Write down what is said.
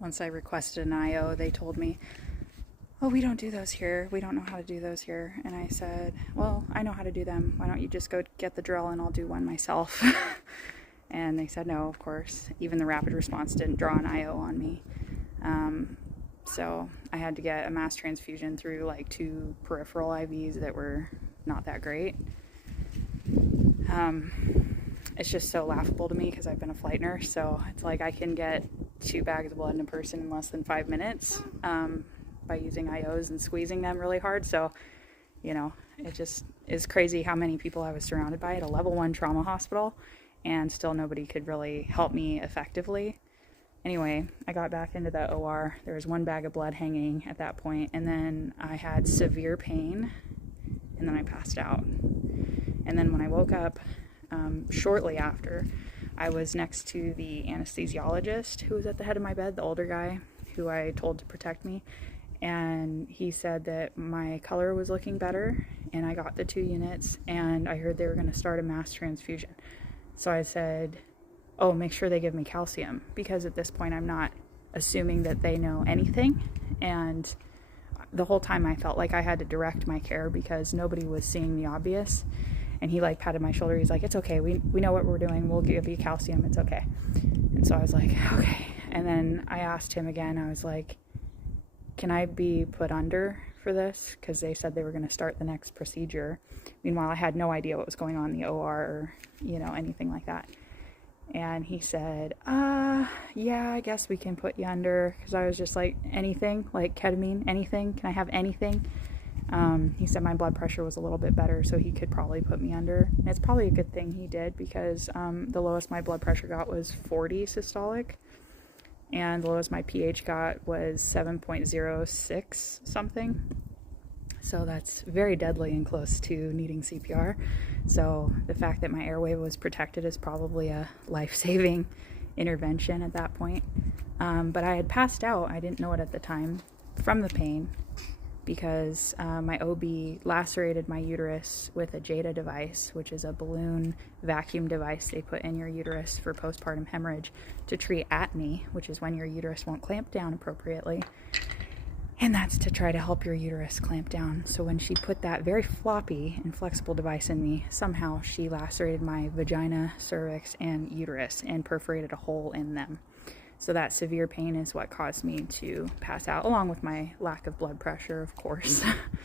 Once I requested an IO, they told me, oh, we don't do those here. We don't know how to do those here. And I said, well, I know how to do them. Why don't you just go get the drill and I'll do one myself? And they said no, of course. Even the rapid response didn't draw an IO on me. So I had to get a mass transfusion through like 2 peripheral IVs that were not that great. It's just so laughable to me because I've been a flight nurse, so it's like I can get 2 bags of blood in a person in less than 5 minutes by using IOs and squeezing them really hard. So, you know, it just is crazy how many people I was surrounded by at a level 1 trauma hospital, and still nobody could really help me effectively. Anyway, I got back into the OR. There was 1 bag of blood hanging at that point, and then I had severe pain, and then I passed out. And then when I woke up, shortly after, I was next to the anesthesiologist who was at the head of my bed, the older guy who I told to protect me, and he said that my color was looking better, and I got the 2 units, and I heard they were going to start a mass transfusion. So I said, oh, make sure they give me calcium, because at this point I'm not assuming that they know anything. And the whole time I felt like I had to direct my care because nobody was seeing the obvious. And he like patted my shoulder. He's like, it's okay. We know what we're doing. We'll give you calcium. It's okay. And so I was like, okay. And then I asked him again. I was like, can I be put under for this? Because they said they were going to start the next procedure. Meanwhile, I had no idea what was going on in the OR or, you know, anything like that. And he said, yeah, I guess we can put you under. Because I was just like, anything, like ketamine, anything. Can I have anything? He said my blood pressure was a little bit better, so he could probably put me under. And it's probably a good thing he did, because the lowest my blood pressure got was 40 systolic, and the lowest my pH got was 7.06 something. So that's very deadly and close to needing CPR. So the fact that my airway was protected is probably a life-saving intervention at that point. But I had passed out, I didn't know it at the time, from the pain, because my OB lacerated my uterus with a JADA device, which is a balloon vacuum device they put in your uterus for postpartum hemorrhage to treat atony, which is when your uterus won't clamp down appropriately. And that's to try to help your uterus clamp down. So when she put that very floppy and flexible device in me, somehow she lacerated my vagina, cervix, and uterus and perforated a hole in them. So that severe pain is what caused me to pass out, along with my lack of blood pressure, of course.